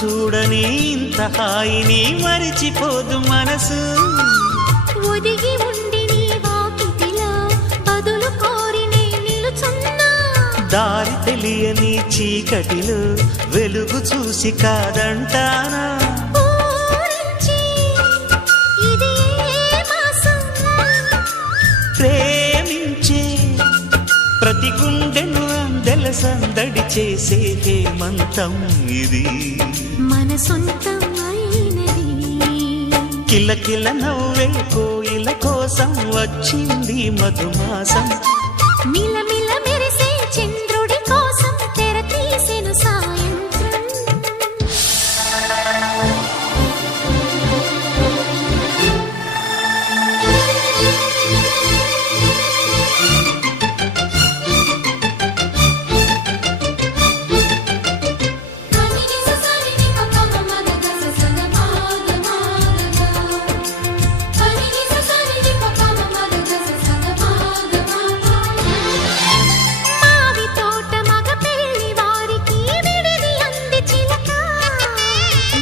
చూడని ఇంత హాయిని మరిచిపోదు మనసు ఒదిగి ఉండి నీ వాకిటిలో బదులు కోరి నే నిలుచున్నా దారి తెలియని చీకటిలో వెలుగు చూసి కాదంటానా ప్రేమించే ప్రతి గుండెను అందెల సందడి చేసే హేమంతం ఇది మన సొంతం అయినది కిలకిల నవ్వే కోయిల కోసం వచ్చింది మధుమాసం